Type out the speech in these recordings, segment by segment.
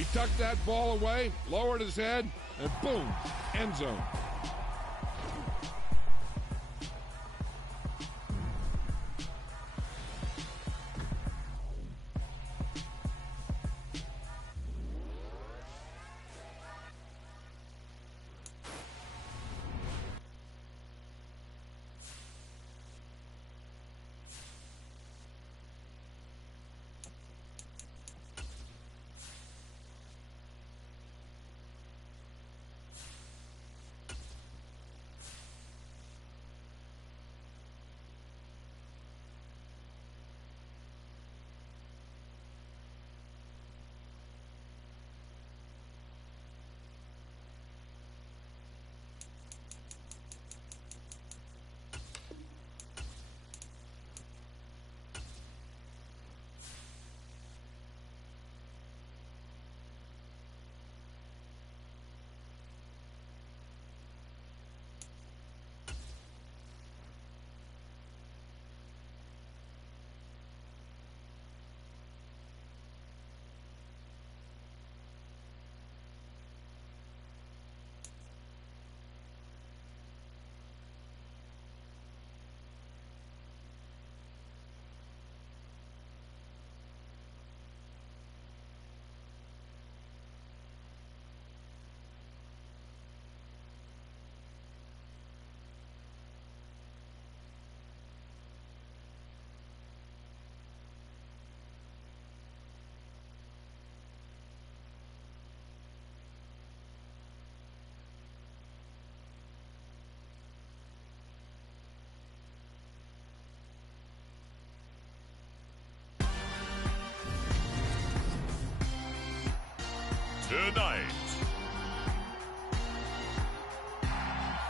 He tucked that ball away, lowered his head, and boom, end zone. Tonight,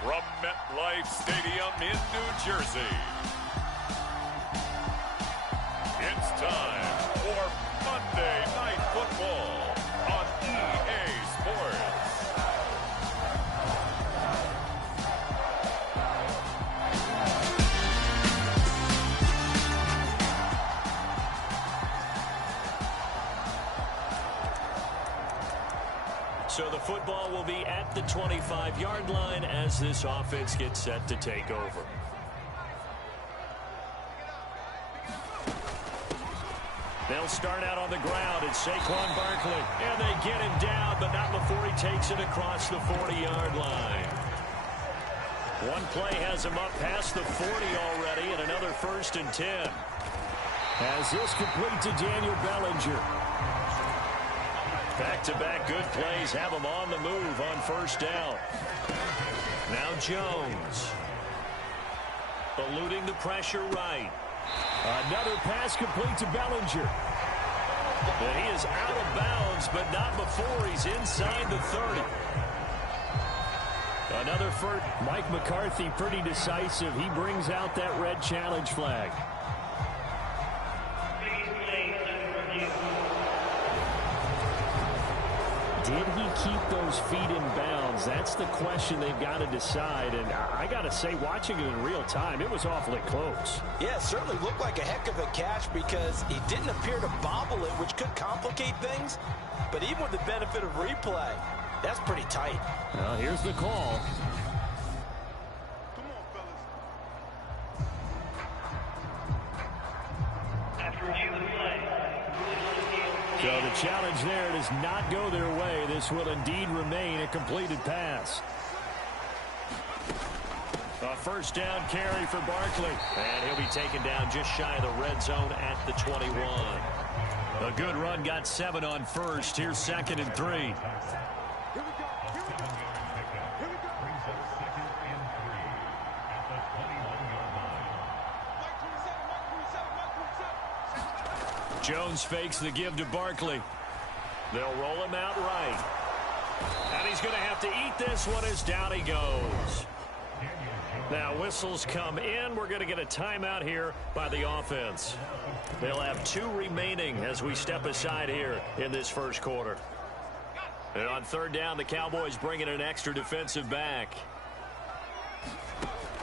from MetLife Stadium in New Jersey, it's time for Monday Night Football on EA Sports. So the football will be at the 25-yard line as this offense gets set to take over. They'll start out on the ground. It's Saquon Barkley. And they get him down, but not before he takes it across the 40-yard line. One play has him up past the 40 already, and another 1st and 10. As this complete to Daniel Bellinger. Back-to-back good plays have him on the move on 1st down. Now Jones. Eluding the pressure right. Another pass complete to Bellinger. And he is out of bounds, but not before he's inside the 30. Another first. Mike McCarthy pretty decisive. He brings out that red challenge flag. Did he keep those feet in bounds? That's the question they've got to decide. And I got to say, watching it in real time, it was awfully close. Yeah, it certainly looked like a heck of a catch because he didn't appear to bobble it, which could complicate things. But even with the benefit of replay, that's pretty tight. Well, here's the call. So the challenge there does not go their way. This will indeed remain a completed pass. A 1st down carry for Barkley. And he'll be taken down just shy of the red zone at the 21. A good run got 7 on 1st. Here's 2nd and 3. Jones fakes the give to Barkley. They'll roll him out right. And he's going to have to eat this one as down he goes. Now whistles come in. We're going to get a timeout here by the offense. They'll have 2 remaining as we step aside here in this 1st quarter. And on 3rd down, the Cowboys bring in an extra defensive back.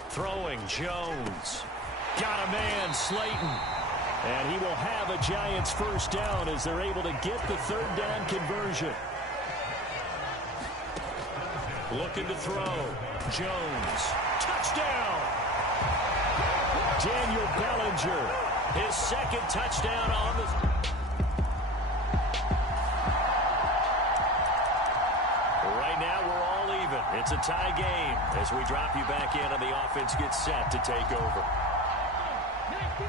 Throwing Jones. Got a man, Slayton. And he will have a Giants first down as they're able to get the third down conversion. Looking to throw. Jones. Touchdown! Daniel Bellinger. His second touchdown on the... Right now, we're all even. It's a tie game as we drop you back in and the offense gets set to take over. 19.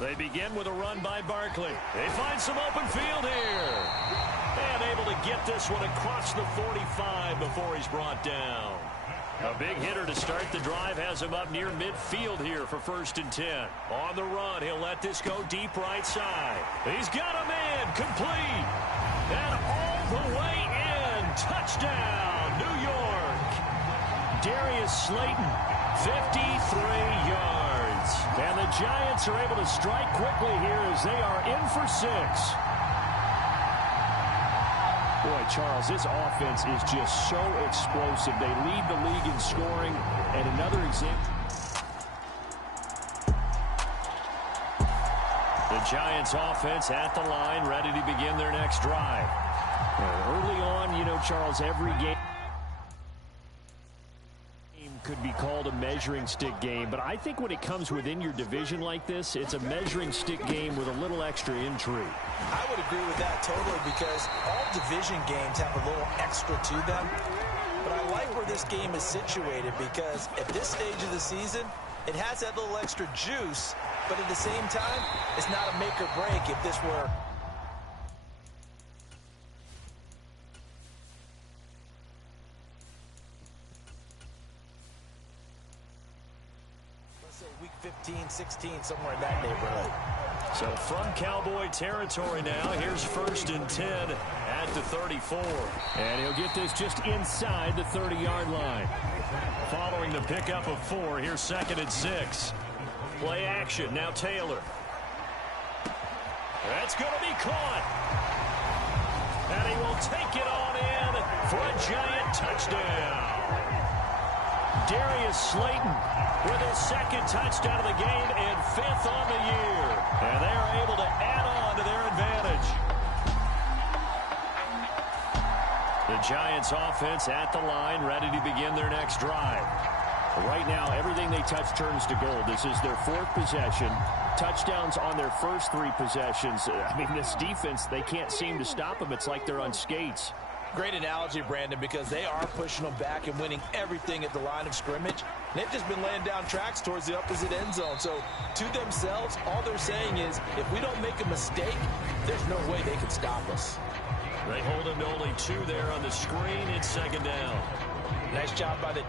They begin with a run by Barkley. They find some open field here. And able to get this one across the 45 before he's brought down. A big hitter to start the drive has him up near midfield here for 1st and 10. On the run, he'll let this go deep right side. He's got a man complete. And all the way in. Touchdown, New York. Darius Slayton, 53 yards. And the Giants are able to strike quickly here as they are in for 6. Boy, Charles, this offense is just so explosive. They lead the league in scoring. And another example. The Giants offense at the line, ready to begin their next drive. Early on, you know, Charles, every game could be called a measuring stick game, but I think when it comes within your division like this, it's a measuring stick game with a little extra intrigue. I would agree with that totally, because all division games have a little extra to them. But I like where this game is situated, because at this stage of the season, it has that little extra juice, but at the same time, it's not a make or break if this were... week 15, 16, somewhere in that neighborhood. So from Cowboy territory now, here's 1st and 10 at the 34. And he'll get this just inside the 30-yard line. Following the pickup of 4, here's 2nd and 6. Play action, now Taylor. That's going to be caught. And he will take it on in for a Giant touchdown. Darius Slayton with his 2nd touchdown of the game and 5th on the year. And they are able to add on to their advantage. The Giants offense at the line, ready to begin their next drive. Right now, everything they touch turns to gold. This is their 4th possession. Touchdowns on their first 3 possessions. I mean, this defense, they can't seem to stop them. It's like they're on skates. Great analogy, Brandon, because they are pushing them back and winning everything at the line of scrimmage. They've just been laying down tracks towards the opposite end zone. So to themselves, all they're saying is, if we don't make a mistake, there's no way they can stop us. They hold him to only 2 there on the screen. It's 2nd down. Nice job by the...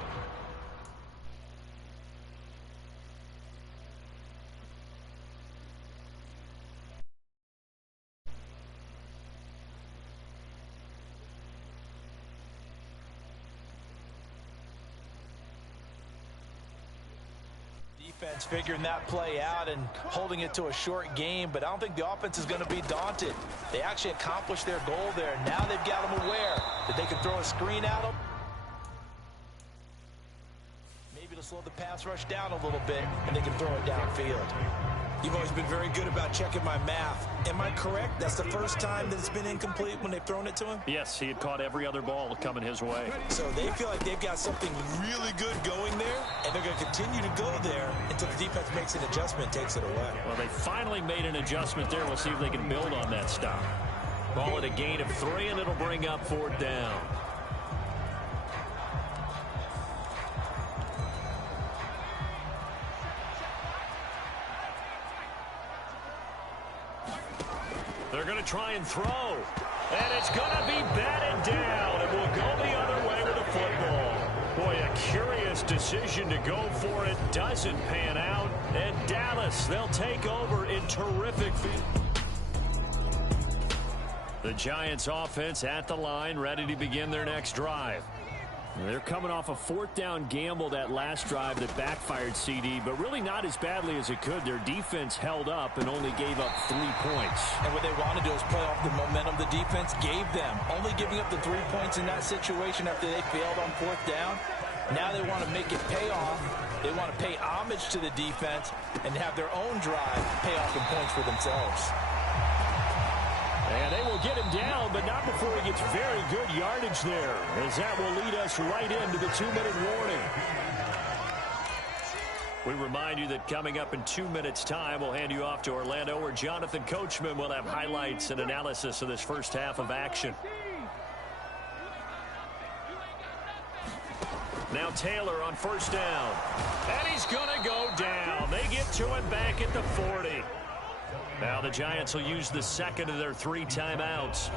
defense figuring that play out and holding it to a short game, but I don't think the offense is going to be daunted. They actually accomplished their goal there. Now they've got them aware that they can throw a screen at them. Maybe to slow the pass rush down a little bit, and they can throw it downfield. You've always been very good about checking my math. Am I correct? That's the first time that it's been incomplete when they've thrown it to him? Yes, he had caught every other ball coming his way. So they feel like they've got something really good going there, and they're going to continue to go there until the defense makes an adjustment and takes it away. Well, they finally made an adjustment there. We'll see if they can build on that stop. Ball at a gain of 3, and it'll bring up 4th down. They're going to try and throw. And it's going to be batted down. It will go the other way with the football. Boy, a curious decision to go for it. Doesn't pan out. And Dallas, they'll take over in terrific field. The Giants offense at the line, ready to begin their next drive. They're coming off a fourth down gamble that last drive that backfired, CD, but really not as badly as it could. Their defense held up and only gave up 3 points. And what they want to do is play off the momentum the defense gave them. Only giving up the 3 points in that situation after they failed on fourth down. Now they want to make it pay off. They want to pay homage to the defense and have their own drive pay off in points for themselves. And they will get him down, but not before he gets very good yardage there, as that will lead us right into the 2-minute warning. We remind you that coming up in 2 minutes' time, we'll hand you off to Orlando, where Jonathan Coachman will have highlights and analysis of this first half of action. Now Taylor on first down. And he's going to go down. They get to him back at the 40. Now the Giants will use the second of their 3 timeouts.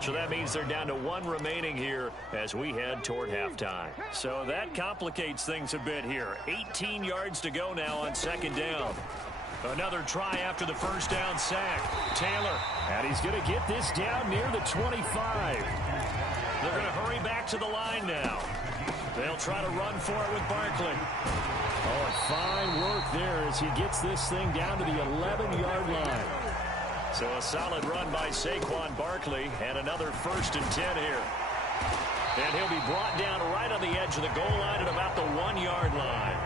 So that means they're down to 1 remaining here as we head toward halftime. So that complicates things a bit here. 18 yards to go now on second down. Another try after the first down sack. Taylor, and he's going to get this down near the 25. They're going to hurry back to the line now. They'll try to run for it with Barkley. Oh, fine work there as he gets this thing down to the 11-yard line. So a solid run by Saquon Barkley and another 1st and 10 here. And he'll be brought down right on the edge of the goal line at about the 1-yard line.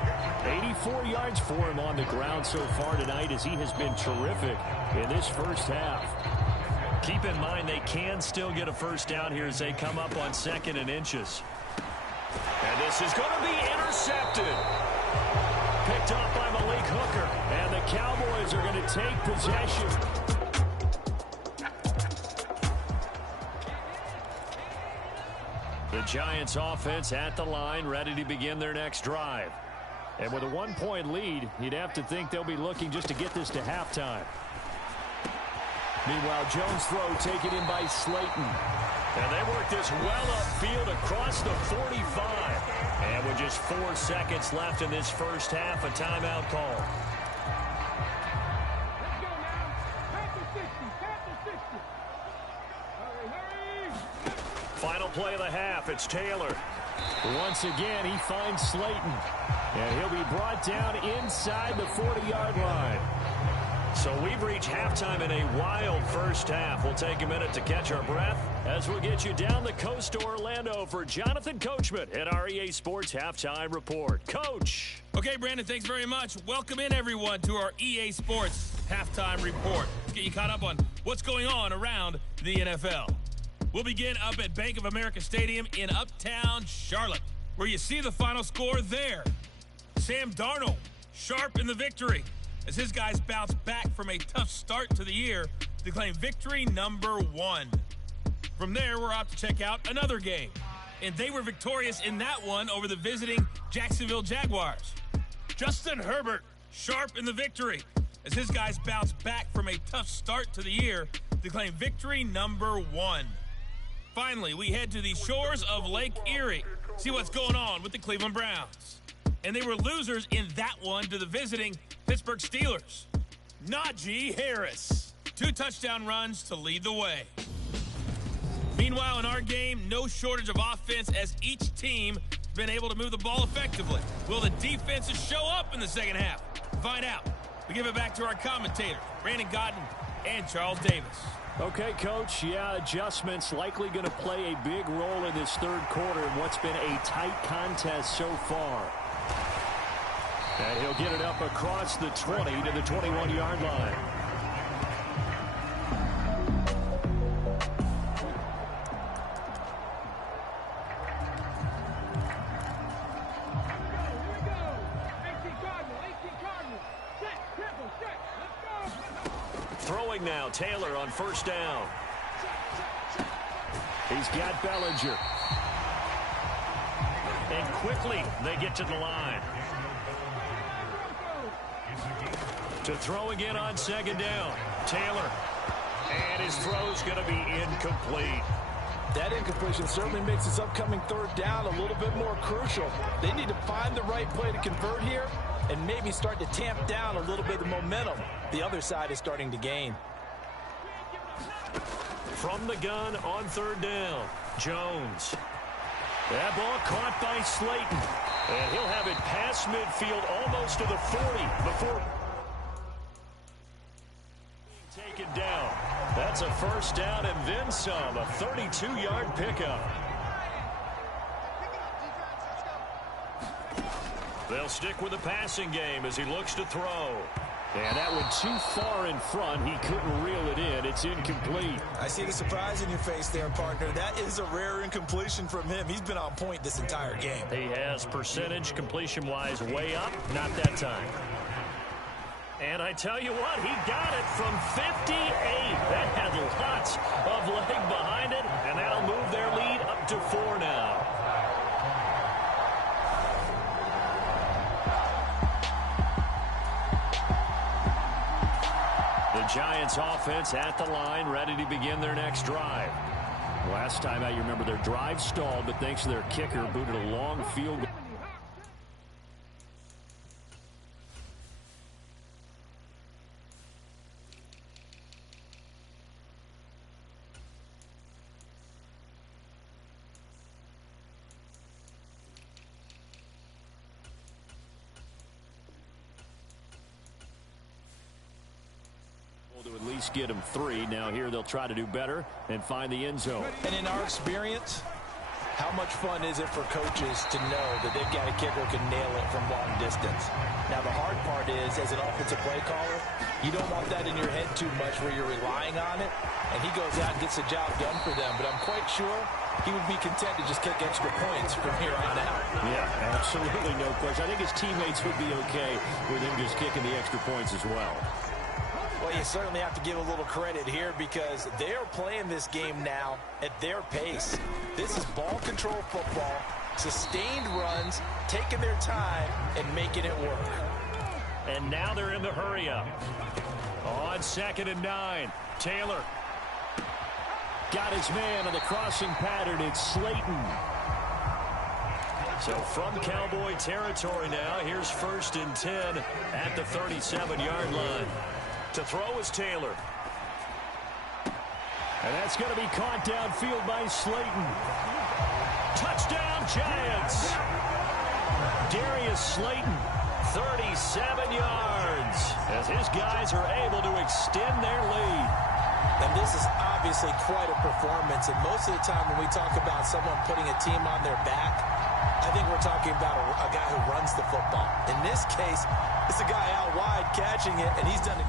84 yards for him on the ground so far tonight as he has been terrific in this first half. Keep in mind they can still get a first down here as they come up on 2nd and inches. And this is going to be intercepted. Picked off by Malik Hooker. And the Cowboys are going to take possession. The Giants offense at the line, ready to begin their next drive. And with a 1-point lead, you'd have to think they'll be looking just to get this to halftime. Meanwhile, Jones' throw taken in by Slayton. And they work this well upfield across the 45. And with just 4 seconds left in this first half, a timeout call. Let's go now. Pass the 60. Pass the 60. Hurry, hurry. Final play of the half. It's Taylor. Once again, he finds Slayton. And he'll be brought down inside the 40-yard line. So we've reached halftime in a wild first half. We'll take a minute to catch our breath as we'll get you down the coast to Orlando for Jonathan Coachman at our EA Sports Halftime Report. Coach. Okay, Brandon, thanks very much. Welcome in, everyone, to our EA Sports Halftime Report. Let's get you caught up on what's going on around the NFL. We'll begin up at Bank of America Stadium in Uptown Charlotte, where you see the final score there. Sam Darnold, sharp in the victory, as his guys bounce back from a tough start to the year to claim victory number 1. From there, we're off to check out another game. And they were victorious in that one over the visiting Jacksonville Jaguars. Justin Herbert, sharp in the victory, as his guys bounce back from a tough start to the year to claim victory number 1. Finally, we head to the shores of Lake Erie, see what's going on with the Cleveland Browns. And they were losers in that one to the visiting Pittsburgh Steelers. Najee Harris, 2 touchdown runs to lead the way. Meanwhile, in our game, no shortage of offense as each team has been able to move the ball effectively. Will the defenses show up in the second half? Find out. We give it back to our commentators, Brandon Godden and Charles Davis. Okay, Coach. Yeah, adjustments likely going to play a big role in this third quarter in what's been a tight contest so far. And he'll get it up across the 20 to the 21-yard line. Throwing now, Taylor on first down. He's got Bellinger. And quickly they get to the line. To throw again on second down. Taylor. And his throw's going to be incomplete. That incompletion certainly makes this upcoming third down a little bit more crucial. They need to find the right play to convert here and maybe start to tamp down a little bit of the momentum the other side is starting to gain. From the gun on third down, Jones. That ball caught by Slayton. And he'll have it past midfield almost to the 40 before being taken down. That's a first down and then some. A 32-yard pickup. They'll stick with the passing game as he looks to throw. And that went too far in front. He couldn't reel it in. It's incomplete. I see the surprise in your face there, partner. That is a rare incompletion from him. He's been on point this entire game. He has percentage completion-wise way up. Not that time. And I tell you what, he got it from 58. That had lots of leg behind it. And that'll move their lead up to 4 now. The Giants offense at the line, ready to begin their next drive. Last time out, you remember their drive stalled, but thanks to their kicker, booted a long field goal. To at least get them 3. Now here they'll try to do better and find the end zone. And in our experience, how much fun is it for coaches to know that they've got a kicker who can nail it from long distance? Now the hard part is, as an offensive play caller, you don't want that in your head too much where you're relying on it, and he goes out and gets the job done for them. But I'm quite sure he would be content to just kick extra points from here on out. Yeah, absolutely no question. I think his teammates would be okay with him just kicking the extra points as well. Well, you certainly have to give a little credit here because they are playing this game now at their pace. This is ball control football, sustained runs, taking their time, and making it work. And now they're in the hurry-up. On 2nd and 9, Taylor got his man on the crossing pattern. It's Slayton. So from Cowboy territory now, here's 1st and 10 at the 37-yard line. To throw is Taylor. And that's going to be caught downfield by Slayton. Touchdown, Giants. Darius Slayton, 37 yards, as his guys are able to extend their lead. And this is obviously quite a performance. And most of the time when we talk about someone putting a team on their back, I think we're talking about a guy who runs the football. In this case, it's a guy out wide catching it, and he's done it.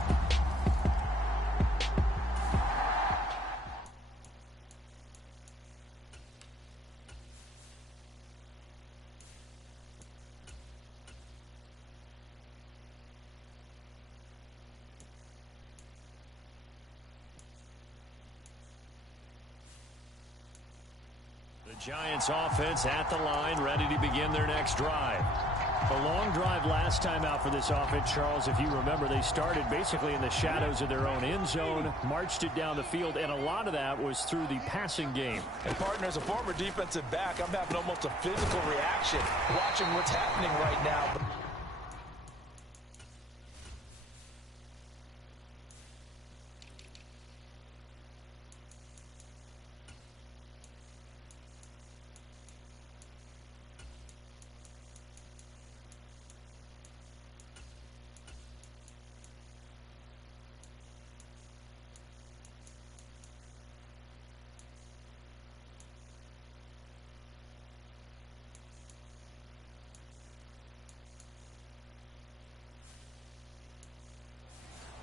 Giants offense at the line, ready to begin their next drive. A long drive last time out for this offense, Charles. If you remember, they started basically in the shadows of their own end zone, marched it down the field, and a lot of that was through the passing game. And partner, as a former defensive back, I'm having almost a physical reaction watching what's happening right now.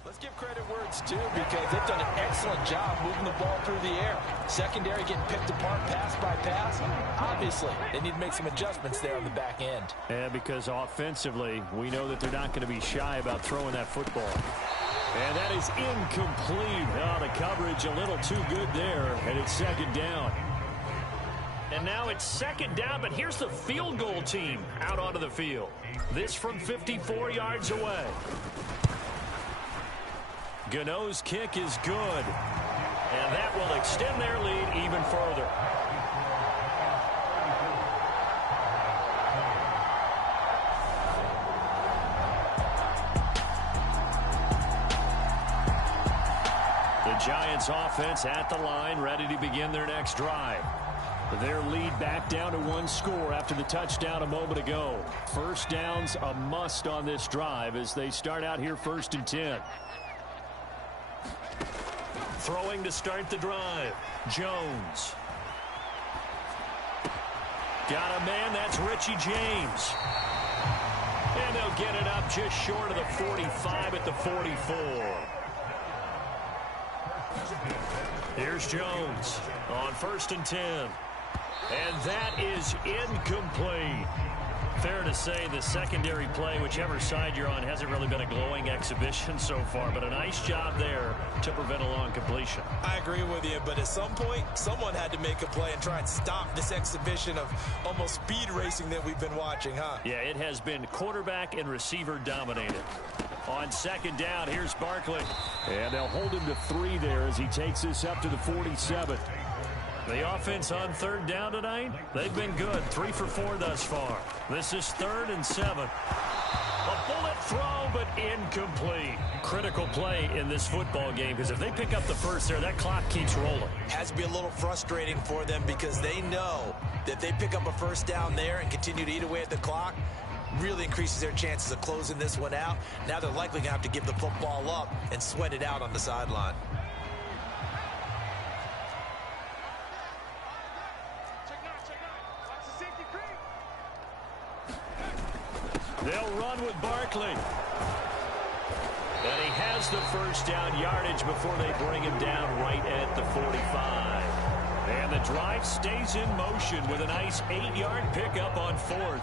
Let's give credit where it's due because they've done an excellent job moving the ball through the air. Secondary getting picked apart pass by pass. Obviously, they need to make some adjustments there on the back end. Yeah, because offensively, we know that they're not going to be shy about throwing that football. And that is incomplete. Oh, the coverage a little too good there, and it's 2nd down. And now it's 2nd down, but here's the field goal team out onto the field. This from 54 yards away. Gano's kick is good, and that will extend their lead even further. The Giants offense at the line, ready to begin their next drive. Their lead back down to 1 score after the touchdown a moment ago. First down's a must on this drive as they start out here 1st and 10. Throwing to start the drive. Jones. Got a man, that's Richie James. And they'll get it up just short of the 45 at the 44. Here's Jones on 1st and 10. And that is incomplete. Fair to say the secondary play, whichever side you're on, hasn't really been a glowing exhibition so far, but a nice job there to prevent a long completion. I agree with you, but at some point, someone had to make a play and try and stop this exhibition of almost speed racing that we've been watching, huh? Yeah, it has been quarterback and receiver dominated. On 2nd down, here's Barkley. And they'll hold him to 3 there as he takes this up to the 47. The offense on 3rd down tonight, they've been good. 3 for 4 thus far. This is 3rd and 7. A bullet throw, but incomplete. Critical play in this football game because if they pick up the first there, that clock keeps rolling. Has to be a little frustrating for them because they know that they pick up a 1st down there and continue to eat away at the clock, really increases their chances of closing this one out. Now they're likely going to have to give the football up and sweat it out on the sideline. They'll run with Barkley. And he has the 1st down yardage before they bring him down right at the 45. And the drive stays in motion with a nice 8-yard pickup on 4th.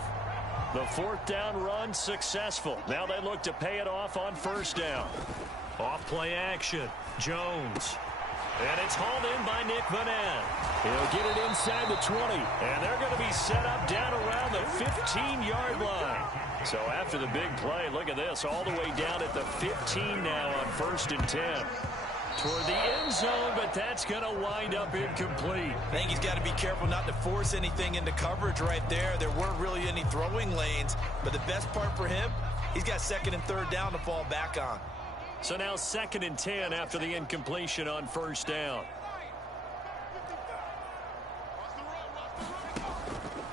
The 4th down run successful. Now they look to pay it off on 1st down. Off play action. Jones. And it's hauled in by Nick Vanette. He'll get it inside the 20. And they're going to be set up down around the 15-yard line. So after the big play, look at this, all the way down at the 15 now on 1st and 10. Toward the end zone, but that's going to wind up incomplete. I think he's got to be careful not to force anything into coverage right there. There weren't really any throwing lanes, but the best part for him, he's got 2nd and 3rd down to fall back on. So now 2nd and 10 after the incompletion on 1st down.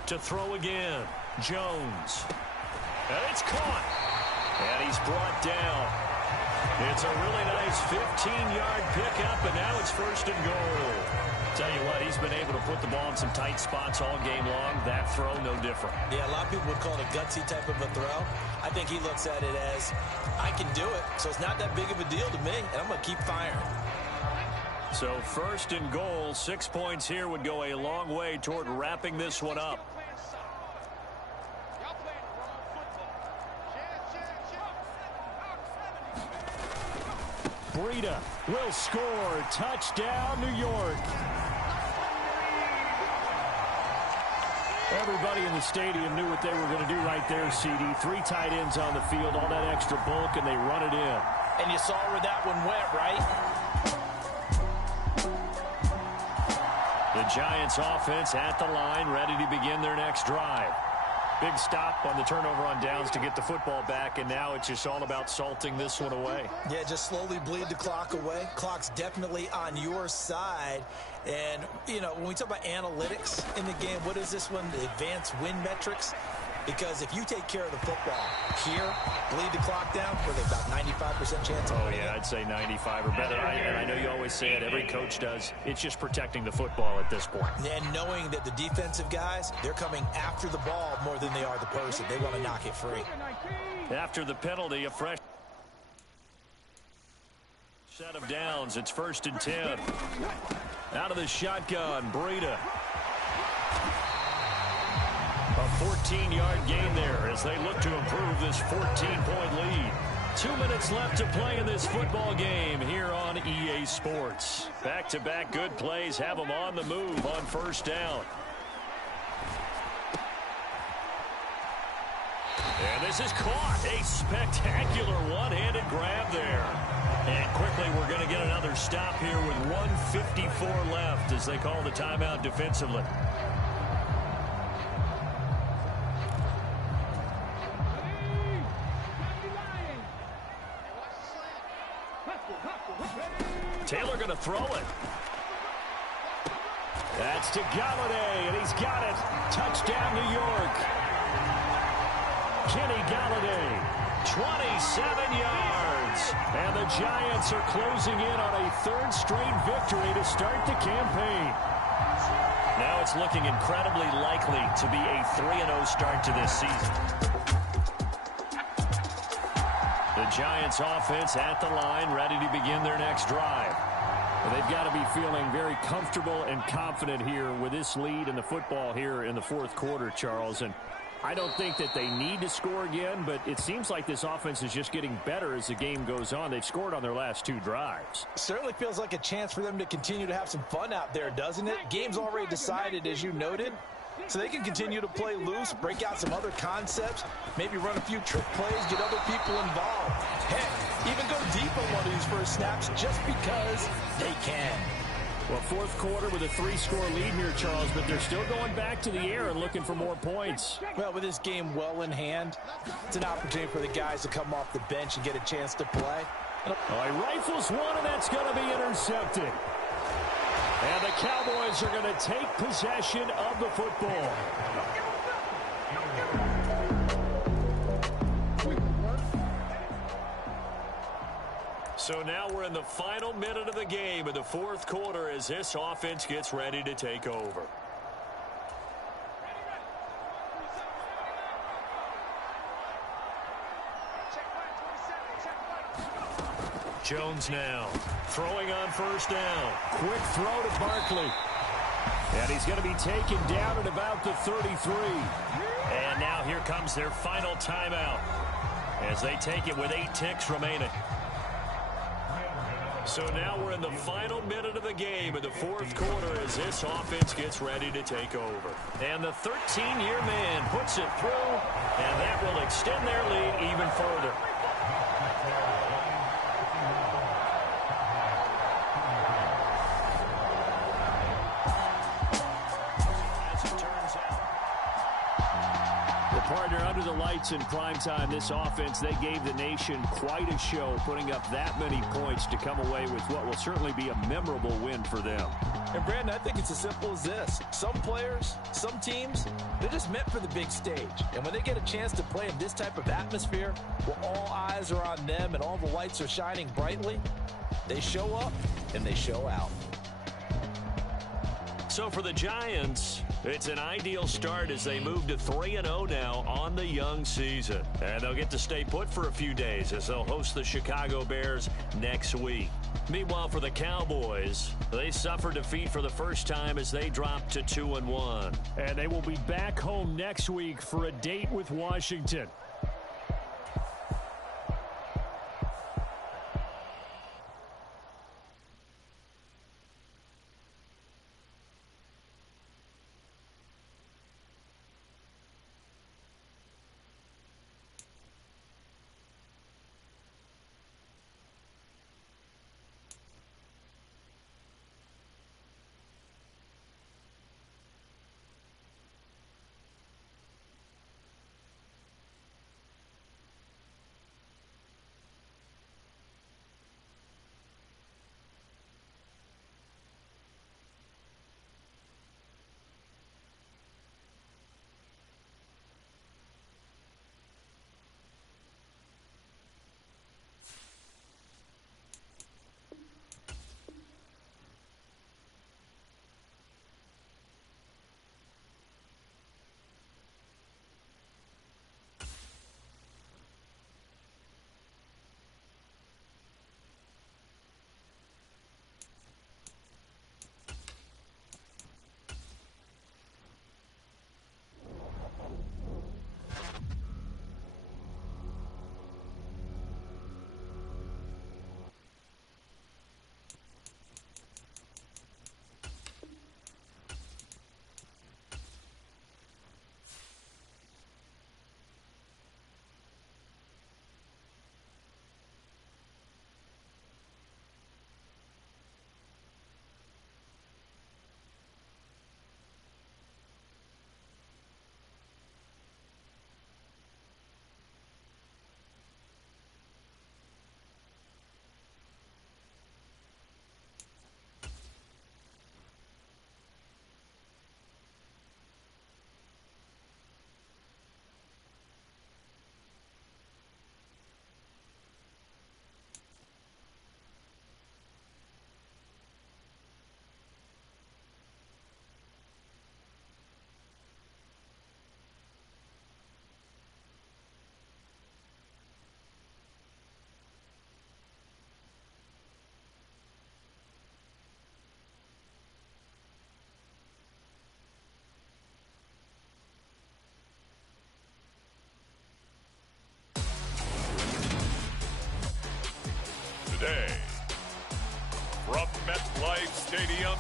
To throw again, Jones. And it's caught. And he's brought down. It's a really nice 15-yard pickup, and now it's 1st and goal. Tell you what, he's been able to put the ball in some tight spots all game long. That throw, no different. Yeah, a lot of people would call it a gutsy type of a throw. I think he looks at it as, I can do it, so it's not that big of a deal to me, and I'm going to keep firing. So 1st and goal, 6 points here would go a long way toward wrapping this one up. Breida will score. Touchdown, New York. Everybody in the stadium knew what they were going to do right there, CD. 3 tight ends on the field, all that extra bulk, and they run it in. And you saw where that one went, right? The Giants offense at the line, ready to begin their next drive. Big stop on the turnover on downs to get the football back, and now it's just all about salting this one away. Yeah, just slowly bleed the clock away. Clock's definitely on your side. And, you know, when we talk about analytics in the game, what is this one? The advanced win metrics? Because if you take care of the football here, bleed the clock down, with about 95% chance of winning. Oh, yeah, I'd say 95 or better. And I know you always say it, every coach does. It's just protecting the football at this point. And knowing that the defensive guys, they're coming after the ball more than they are the person. They want to knock it free. After the penalty, a fresh set of downs. It's 1st and 10. Out of the shotgun, Breida. A 14-yard gain there as they look to improve this 14-point lead. 2 minutes left to play in this football game here on EA Sports. Back-to-back good plays have them on the move on 1st down. And this is caught. A spectacular one-handed grab there. And quickly we're going to get another stop here with 1:54 left as they call the timeout defensively. Taylor going to throw it. That's to Galladay, and he's got it. Touchdown, New York. Kenny Galladay, 27 yards. And the Giants are closing in on a third straight victory to start the campaign. Now it's looking incredibly likely to be a 3-0 start to this season. The Giants offense at the line, ready to begin their next drive. They've got to be feeling very comfortable and confident here with this lead in the football here in the fourth quarter, Charles. And I don't think that they need to score again, but it seems like this offense is just getting better as the game goes on. They've scored on their last 2 drives. Certainly feels like a chance for them to continue to have some fun out there, doesn't it? Game's already decided, as you noted. So they can continue to play loose, break out some other concepts, maybe run a few trick plays, get other people involved. Heck, even go deep on one of these first snaps just because they can. Well, fourth quarter with a 3-score lead here, Charles, but they're still going back to the air and looking for more points. Well, with this game well in hand, it's an opportunity for the guys to come off the bench and get a chance to play. Oh, he rifles one, and that's going to be intercepted. And the Cowboys are going to take possession of the football. So now we're in the final minute of the game in the fourth quarter as this offense gets ready to take over. Jones now throwing on first down. Quick throw to Barkley. And he's going to be taken down at about the 33. And now here comes their final timeout as they take it with 8 ticks remaining. So now we're in the final minute of the game in the fourth quarter as this offense gets ready to take over. And the 13-year man puts it through, and that will extend their lead even further. Partner, under the lights in primetime, this offense, they gave the nation quite a show, putting up that many points to come away with what will certainly be a memorable win for them. And, Brandon, I think it's as simple as this. Some players, some teams, they're just meant for the big stage. And when they get a chance to play in this type of atmosphere, where all eyes are on them and all the lights are shining brightly, they show up and they show out. So for the Giants, it's an ideal start as they move to 3-0 now on the young season. And they'll get to stay put for a few days as they'll host the Chicago Bears next week. Meanwhile, for the Cowboys, they suffered defeat for the first time as they dropped to 2-1. And they will be back home next week for a date with Washington.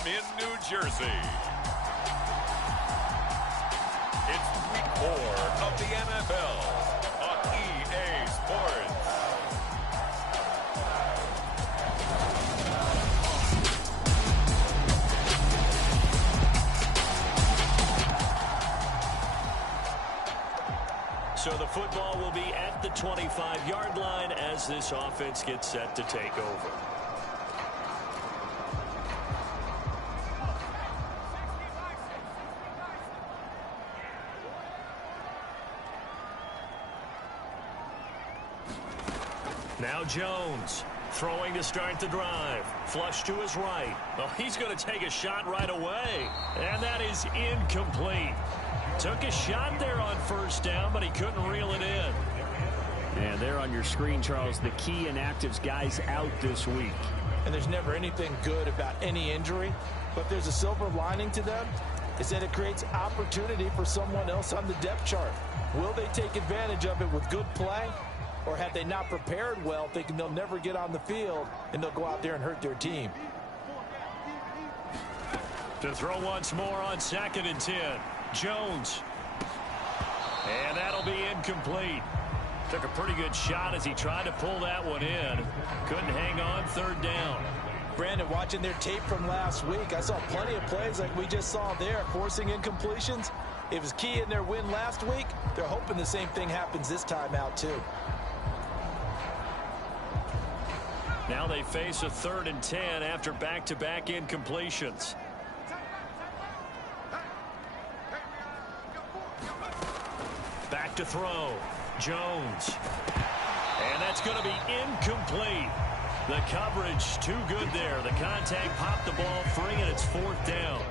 in New Jersey. It's week 4 of the NFL on EA Sports. So the football will be at the 25-yard line as this offense gets set to take over. Now Jones throwing to start the drive. Flush to his right. Oh, he's going to take a shot right away. And that is incomplete. Took a shot there on first down, but he couldn't reel it in. And there on your screen, Charles, the key inactives guys out this week. And there's never anything good about any injury, but there's a silver lining to them. Is that it creates opportunity for someone else on the depth chart. Will they take advantage of it with good play? Or have they not prepared well, thinking they'll never get on the field, and they'll go out there and hurt their team? To throw once more on 2nd and 10. Jones. And that'll be incomplete. Took a pretty good shot as he tried to pull that one in. Couldn't hang on 3rd down. Brandon, watching their tape from last week, I saw plenty of plays like we just saw there, forcing incompletions. It was key in their win last week. They're hoping the same thing happens this time out, too. Now they face a 3rd and 10 after back-to-back incompletions. Back to throw. Jones. And that's going to be incomplete. The coverage too good there. The contact popped the ball free, and it's 4th down.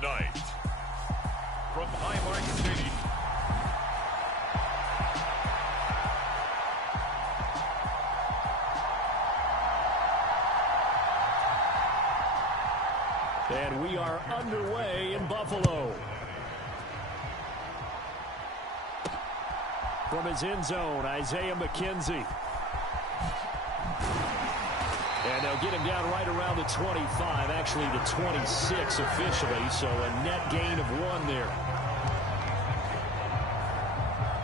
tonight. From Highmark Stadium. And we are underway in Buffalo. From his end zone, Isaiah McKenzie. And they'll get him down right around the 25, actually the 26 officially, so a net gain of 1 there.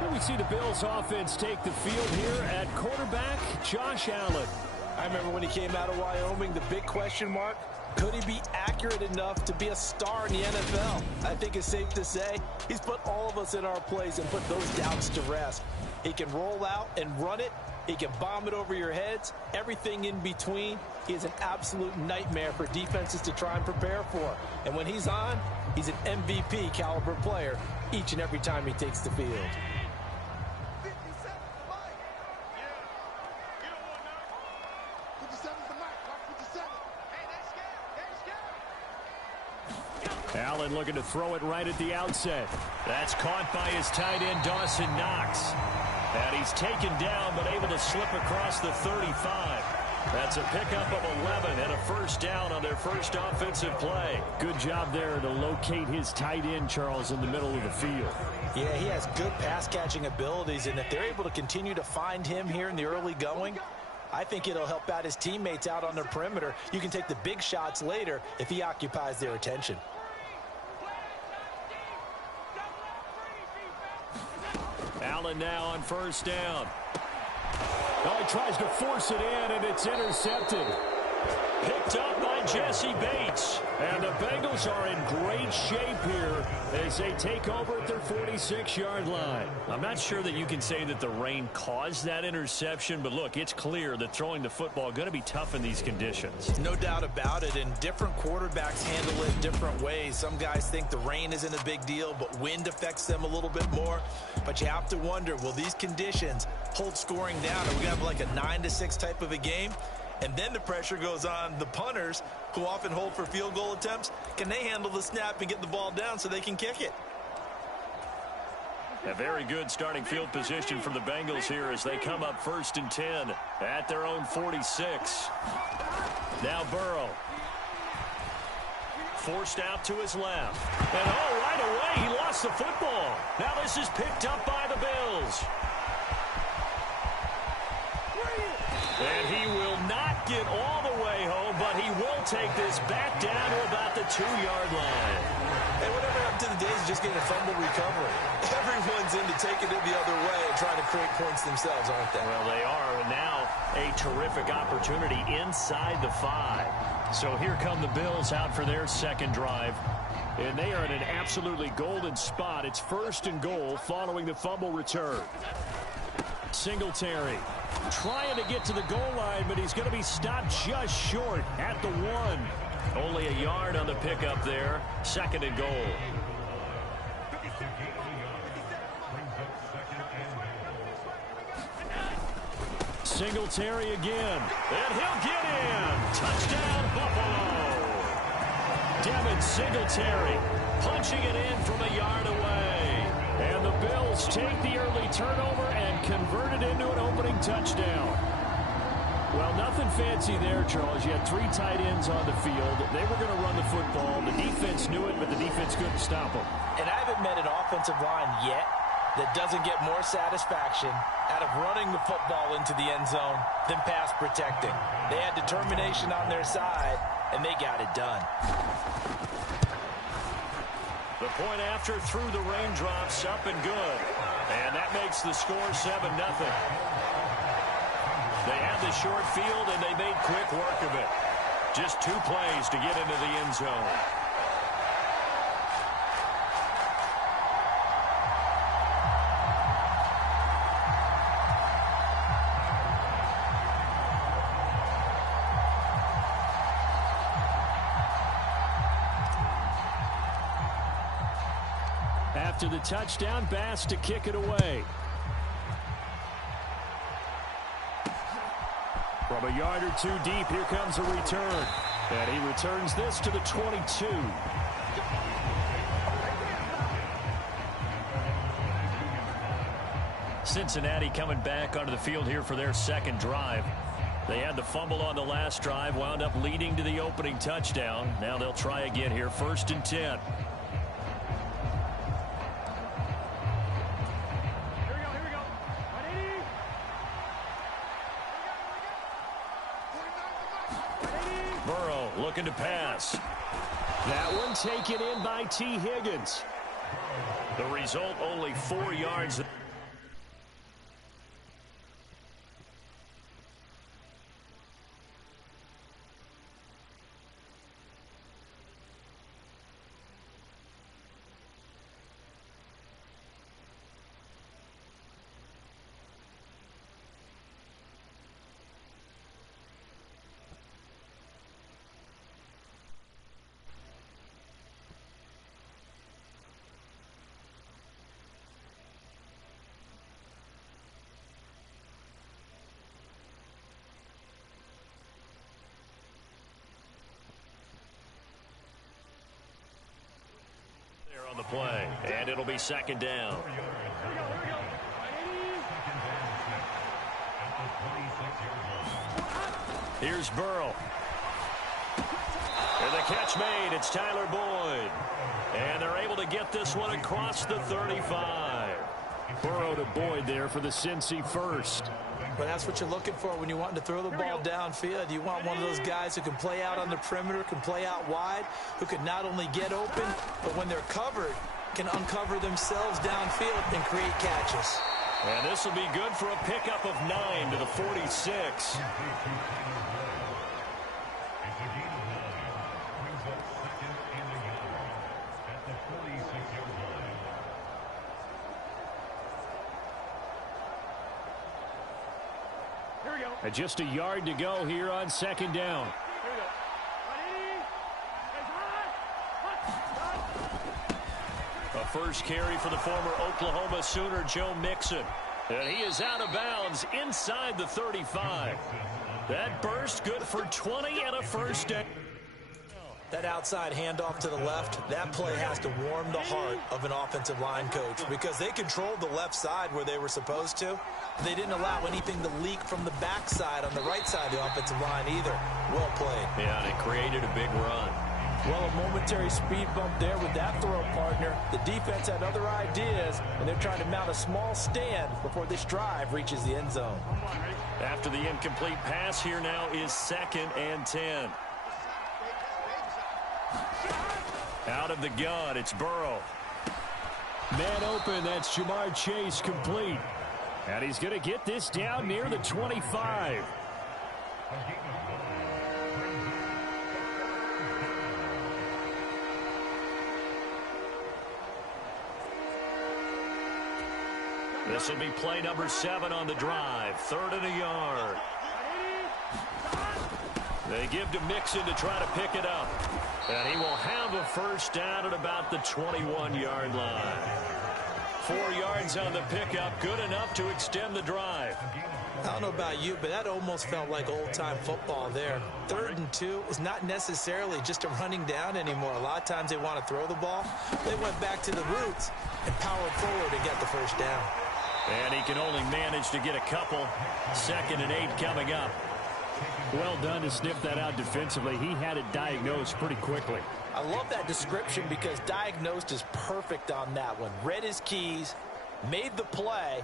Well, we see the Bills offense take the field here at quarterback, Josh Allen. I remember when he came out of Wyoming, the big question mark, could he be accurate enough to be a star in the NFL? I think it's safe to say he's put all of us in our place and put those doubts to rest. He can roll out and run it. He can bomb it over your heads. Everything in between. He is an absolute nightmare for defenses to try and prepare for. And when he's on, he's an MVP caliber player each and every time he takes the field. Allen looking to throw it right at the outset. That's caught by his tight end, Dawson Knox. And he's taken down, but able to slip across the 35. That's a pickup of 11 and a first down on their first offensive play. Good job there to locate his tight end, Charles, in the middle of the field. Yeah, he has good pass-catching abilities, and if they're able to continue to find him here in the early going, I think it'll help out his teammates out on the perimeter. You can take the big shots later if he occupies their attention. Allen now on first down. Oh, he tries to force it in, and it's intercepted. Picked up by Jesse Bates. And the Bengals are in great shape here as they take over at their 46-yard line. I'm not sure that you can say that the rain caused that interception, but look, it's clear that throwing the football going to be tough in these conditions. No doubt about it, and different quarterbacks handle it different ways. Some guys think the rain isn't a big deal, but wind affects them a little bit more. But you have to wonder, will these conditions hold scoring down? Are we going to have like a 9-6 type of a game? And then the pressure goes on the punters, who often hold for field goal attempts. Can they handle the snap and get the ball down so they can kick it? A very good starting field position from the Bengals here as they come up 1st and 10 at their own 46. Now Burrow. Forced out to his left. And right away, he lost the football. Now this is picked up by the Bills. And he will not get all the way home, but he will take this back down to about the 2-yard line. Hey, whatever happened to the days of just getting a fumble recovery? Everyone's into taking it the other way and trying to create points themselves, aren't they? Well, they are, and now a terrific opportunity inside the 5. So here come the Bills out for their second drive. And they are in an absolutely golden spot. It's 1st and goal following the fumble return. Singletary trying to get to the goal line, but he's going to be stopped just short at the 1. Only a yard on the pickup there. 2nd and goal. Singletary again. And he'll get in. Touchdown, Buffalo. Devin Singletary punching it in from a yard away. And the Bills take the early turnover and convert it into an opening touchdown. Well, nothing fancy there, Charles. You had 3 tight ends on the field. They were going to run the football. The defense knew it, but the defense couldn't stop them. And I haven't met an offensive line yet that doesn't get more satisfaction out of running the football into the end zone than pass protecting. They had determination on their side, and they got it done. The point after through the raindrops, up and good. And that makes the score 7-0. They had the short field, and they made quick work of it. Just 2 plays to get into the end zone. After the touchdown, Bass to kick it away. From a yard or 2 deep, here comes a return. And he returns this to the 22. Cincinnati coming back onto the field here for their second drive. They had the fumble on the last drive, wound up leading to the opening touchdown. Now they'll try again here, 1st and 10. Burrow looking to pass. That one taken in by T. Higgins. The result, only 4 yards. On the play, and it'll be 2nd down. Here's Burrow. And the catch made. It's Tyler Boyd. And they're able to get this one across the 35. Burrow to Boyd there for the Cincy first. But that's what you're looking for when you want to throw the ball downfield. You want one of those guys who can play out on the perimeter, can play out wide, who can not only get open, but when they're covered, can uncover themselves downfield and create catches. And this will be good for a pickup of 9 to the 46. And just a yard to go here on 2nd down. A first carry for the former Oklahoma Sooner, Joe Mixon. And he is out of bounds inside the 35. That burst good for 20 and a first down. That outside handoff to the left, that play has to warm the heart of an offensive line coach because they controlled the left side where they were supposed to. They didn't allow anything to leak from the backside on the right side of the offensive line either. Well played. Yeah, and it created a big run. Well, a momentary speed bump there with that throw, partner. The defense had other ideas, and they're trying to mount a small stand before this drive reaches the end zone. After the incomplete pass, here now is 2nd and 10. Out of the gun, it's Burrow. Man open, that's Jamar Chase complete. And he's going to get this down near the 25. This will be play number 7 on the drive. 3rd and a yard. They give to Mixon to try to pick it up. And he will have a first down at about the 21-yard line. 4 yards on the pickup, good enough to extend the drive. I don't know about you, but that almost felt like old-time football there. 3rd and 2 is not necessarily just a running down anymore. A lot of times they want to throw the ball. They went back to the roots and powered forward to get the first down. And he can only manage to get a couple. 2nd and 8 coming up. Well done to sniff that out defensively. He had it diagnosed pretty quickly. I love that description because diagnosed is perfect on that one. Read his keys, made the play,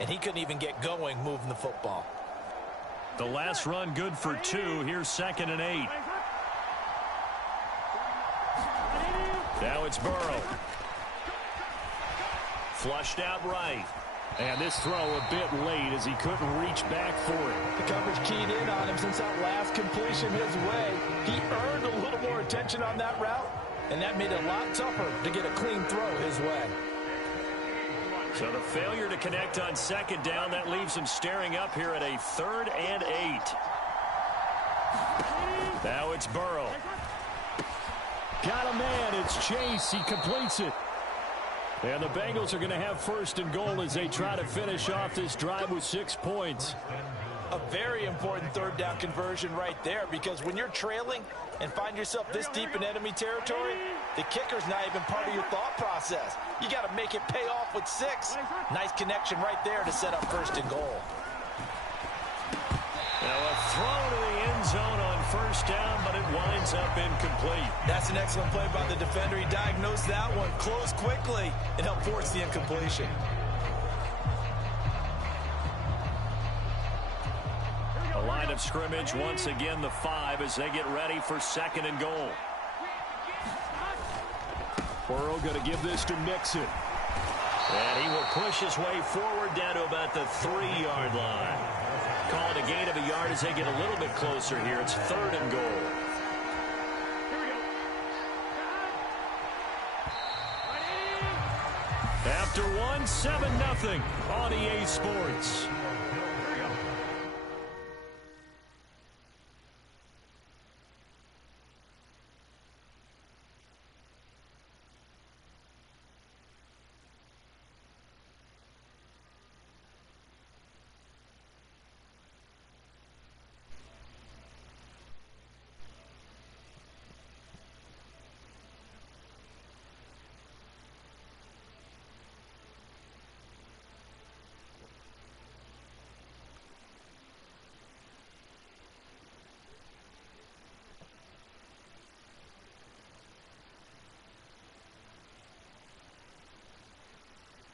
and he couldn't even get going moving the football. The last run good for 2. Here's 2nd and 8. Now it's Burrow. Flushed out right. And this throw a bit late as he couldn't reach back for it. The coverage keyed in on him since that last completion his way. He earned a little more attention on that route, and that made it a lot tougher to get a clean throw his way. So the failure to connect on 2nd down, that leaves him staring up here at a 3rd and 8. Now it's Burrow. Got a man, it's Chase, he completes it. And the Bengals are going to have 1st and goal as they try to finish off this drive with 6 points. A very important 3rd down conversion right there because when you're trailing and find yourself this deep in enemy territory, The kicker's not even part of your thought process. You got to make it pay off with 6. Nice connection right there to set up 1st and goal. Now a throw to the end zone on 1st down, but it winds up incomplete. That's an excellent play by the defender. He diagnosed that one, closed quickly, and helped force the incompletion. A line of scrimmage, once again the 5 as they get ready for 2nd and goal. Burrow going to give this to Mixon. And he will push his way forward down to about the 3-yard line. Call it a gain of a yard as they get a little bit closer here. It's 3rd and goal. After one, 7-0 on EA Sports.